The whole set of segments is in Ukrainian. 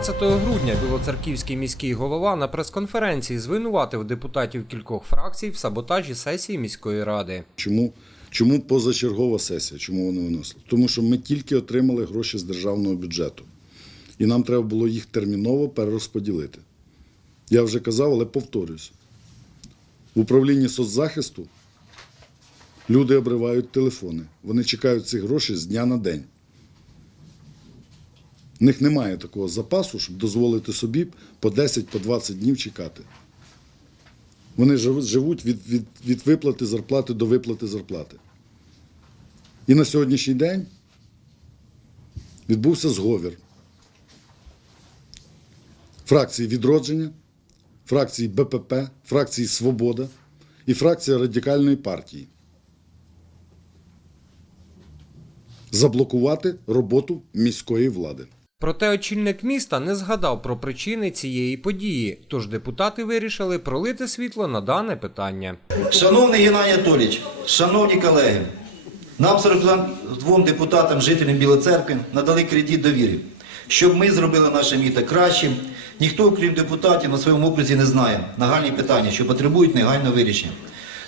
13 грудня Білоцерківський міський голова на прес-конференції звинуватив депутатів кількох фракцій в саботажі сесії міської ради. Чому, чому позачергова сесія? Чому вони виносили? Тому що ми тільки отримали гроші з державного бюджету. І нам треба було їх терміново перерозподілити. Я вже казав, але повторюсь. В управлінні соцзахисту люди обривають телефони. Вони чекають ці гроші з дня на день. В них немає такого запасу, щоб дозволити собі по 10-20 днів чекати. Вони живуть від, від, від виплати зарплати до виплати зарплати. І на сьогоднішній день відбувся зговір фракції відродження, фракції БПП, фракції Свобода і фракція Радикальної партії. Заблокувати роботу міської влади. Проте очільник міста не згадав про причини цієї події, тож депутати вирішили пролити світло на дане питання. Шановний Геннадій Анатолійович, шановні колеги, нам 42 депутатам, жителям Білої церкви, надали кредит довіри, щоб ми зробили наше місто кращим. Ніхто, крім депутатів, на своєму окрузі не знає нагальні питання, що потребують негайного вирішення.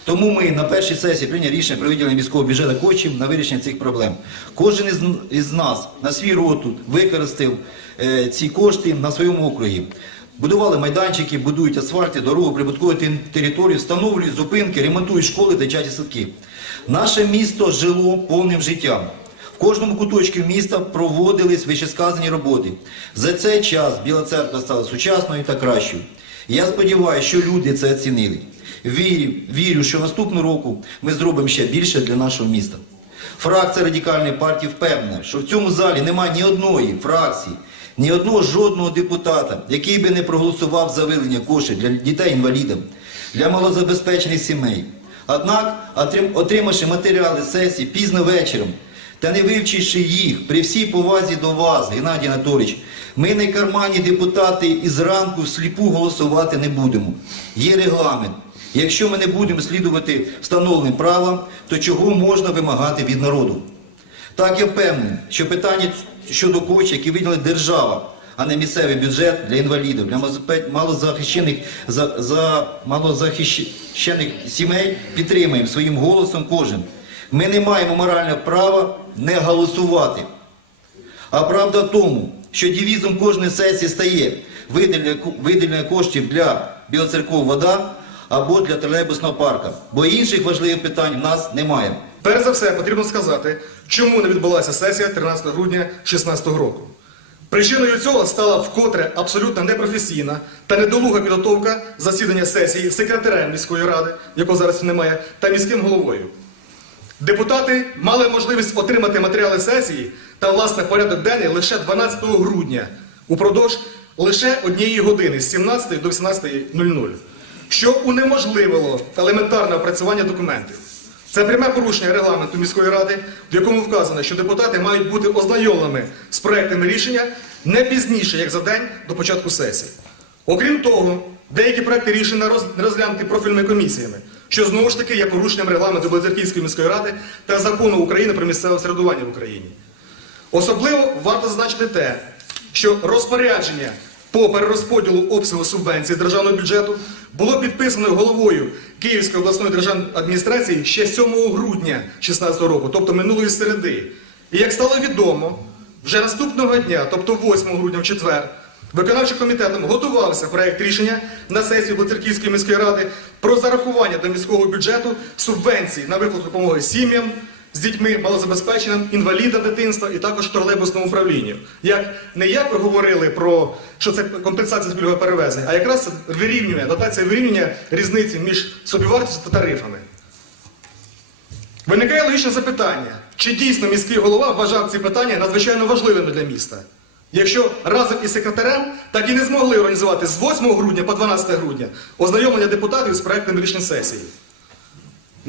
Тому ми на першій сесії прийняли рішення про виділення міського бюджету коштів на вирішення цих проблем. Кожен із, нас на свій роту використав е, ці кошти на своєму округі. Будували майданчики, будують асфальти, дорогу, прибуткові території, встановлюють зупинки, ремонтують школи, дитячі садки. Наше місто жило повним життям. В кожному куточку міста проводились вищесказані роботи. За цей час Біла церква стала сучасною та кращою. Я сподіваюся, що люди це оцінили. Вірю, вірю, що наступного року ми зробимо ще більше для нашого міста. Фракція радикальної партії впевнена, що в цьому залі немає ні одної фракції, ні одного жодного депутата, який би не проголосував за виділення коштів для дітей-інвалідів, для малозабезпечених сімей. Однак, отримавши матеріали сесії пізно вечором та не вивчивши їх при всій повазі до вас, Геннадій Анатолійович, ми не карманні депутати і зранку всліпу голосувати не будемо. Є регламент. Якщо ми не будемо слідувати встановленим правилам, то чого можна вимагати від народу? Так я впевнений, що питання щодо коштів, які виділила держава, а не місцевий бюджет для інвалідів, для малозахищених, за, за малозахищених сімей, підтримуємо своїм голосом кожен. Ми не маємо морального права не голосувати. А правда в тому, що девізом кожної сесії стає виділення коштів для біоцерков вода або для тролейбусного парка, бо інших важливих питань в нас немає. Перш за все, потрібно сказати, чому не відбулася сесія 13 грудня 2016 року. Причиною цього стала вкотре абсолютно непрофесійна та недолуга підготовка засідання сесії секретарем міської ради, якого зараз немає, та міським головою. Депутати мали можливість отримати матеріали сесії та власне порядок денний лише 12 грудня упродовж лише однієї години з 17 до 18.00, що унеможливило елементарне опрацювання документів. Це пряме порушення регламенту міської ради, в якому вказано, що депутати мають бути ознайомлені з проектами рішення не пізніше, як за день до початку сесії. Окрім того, деякі проекти рішення не розглянуті профільними комісіями, що знову ж таки є порушенням регламенту Белозерківської міської ради та закону України про місцеве середування в Україні. Особливо варто зазначити те, що розпорядження по перерозподілу обсягу субвенцій з державного бюджету було підписано головою Київської обласної державної адміністрації ще 7 грудня 2016 року, тобто минулої середи. І як стало відомо, вже наступного дня, тобто 8 грудня в четвер, виконавчим комітетом готувався проект рішення на сесію Блацерківської міської ради про зарахування до міського бюджету субвенцій на виплату допомоги сім'ям з дітьми малозабезпеченим, інвалідам дитинства і також тролейбусному управлінню. Як не як ви говорили про що це компенсація з перевезення, а якраз це вирівнює дотація вирівнює різниці між собівартістю та тарифами. Виникає логічне запитання, чи дійсно міський голова вважав ці питання надзвичайно важливими для міста? Якщо разом із секретарем так і не змогли організувати з 8 грудня по 12 грудня ознайомлення депутатів з проектом рішень сесії.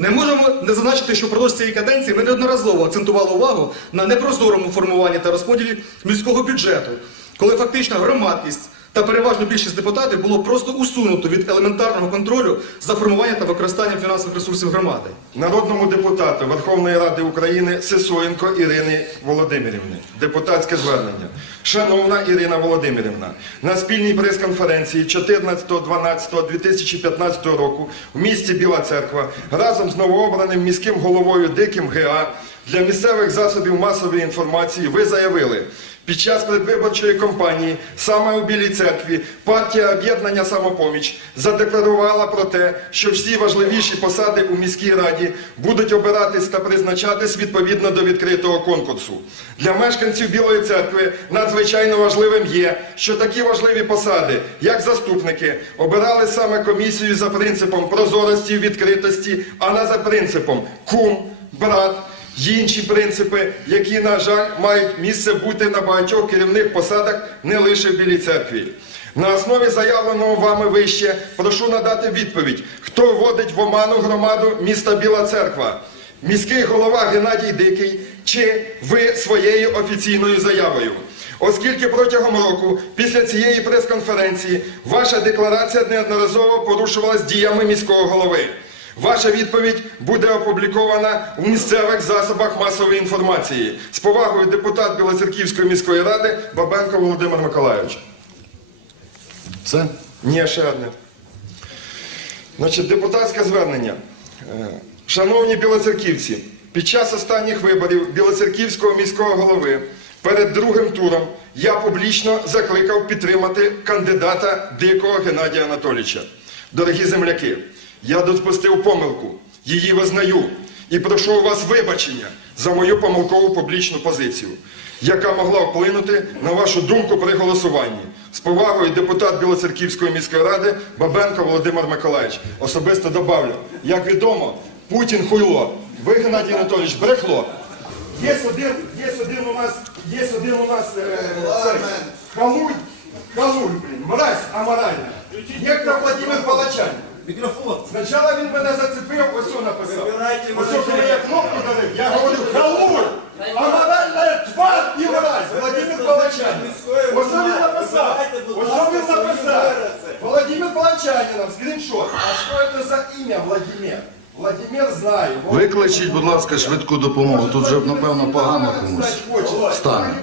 Не можемо не зазначити, що впродовж цієї каденції ми неодноразово акцентували увагу на непрозорому формуванні та розподілі міського бюджету, коли фактично громадськість та переважну більшість депутатів було просто усунуто від елементарного контролю за формуванням та використанням фінансових ресурсів громади. Народному депутату Верховної Ради України Сисоєнко Ірини Володимирівни. Депутатське звернення. Шановна Ірина Володимирівна, на спільній прес-конференції 14.12.2015 року в місті Біла Церква разом з новообраним міським головою Диким ГА для місцевих засобів масової інформації ви заявили, під час предвиборчої кампанії саме у Білій церкві партія об'єднання самопоміч задекларувала про те, що всі важливіші посади у міській раді будуть обиратись та призначатись відповідно до відкритого конкурсу. Для мешканців Білої церкви надзвичайно важливим є, що такі важливі посади, як заступники, обирали саме комісією за принципом прозорості відкритості, а не за принципом кум, брат. Інші принципи, які, на жаль, мають місце бути на багатьох керівних посадах не лише в Білій церкві. На основі заявленого вами вище прошу надати відповідь, хто вводить в оману громаду міста Біла Церква. Міський голова Геннадій Дикий чи ви своєю офіційною заявою. Оскільки протягом року, після цієї прес-конференції, ваша декларація неодноразово порушувалась діями міського голови. Ваша відповідь буде опублікована у місцевих засобах масової інформації. З повагою депутат Білоцерківської міської ради Бабенко Володимир Миколайович. Все? Ні, ще одне. Значить, депутатське звернення. Е, Шановні білоцерківці, під час останніх виборів Білоцерківського міського голови перед другим туром я публічно закликав підтримати кандидата Дикого Геннадія Анатолійовича. Дорогі земляки, я допустив помилку, її визнаю і прошу у вас вибачення за мою помилкову публічну позицію, яка могла вплинути на вашу думку при голосуванні. З повагою депутат Білоцерківської міської ради Бабенко Володимир Миколаївич. Особисто добавлю, як відомо, Путін хуйло, ви, Геннадій Анатолійович, брехло. Є один, є один у нас, є один у нас е, цей, халуй, халуй, блін, мразь аморальна. Некто Владимир Палачань. Мікрофон. Спочатку він мене зацепив, ось що написав. Вибирайте Ось мене. що, коли я кнопку дарив, я говорю, халуй, аморальна тварь і мразь, Владимир Палачань. Ось що він написав, ось що він написав. Владимир Палачанинов, скріншот. А що це за ім'я Владимир? Владимир знаю. Викличіть, будь ласка, швидку допомогу. Тут вже, напевно, погано комусь стане.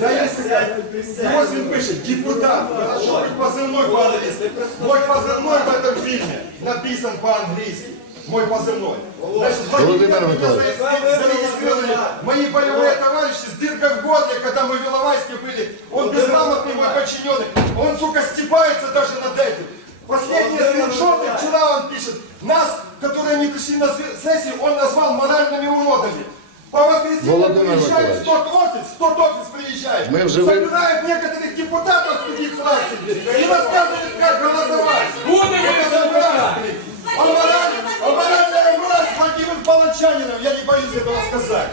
Да, если Вот он пишет, депутат, хорошо, хоть позывной по-английски. Мой позывной в этом фильме написан по-английски. Мой позывной. Значит, Владимир меня Николаевич. зарегистрировали мои боевые товарищи с дыркой в горле, когда мы в Иловайске были. Он безграмотный мой подчиненный. Он, сука, стебается даже над этим. Последние скриншоты, вчера он пишет, нас, которые не пришли на сессию, он назвал моральными уродами. По воскресенье приезжают приезжает 120, 120 приезжает. Мы уже вы- Собирают некоторых депутатов с других фракций и рассказывают, как голосовать. Это забрали. Обманали- обманали раз Владимир я не боюсь этого сказать.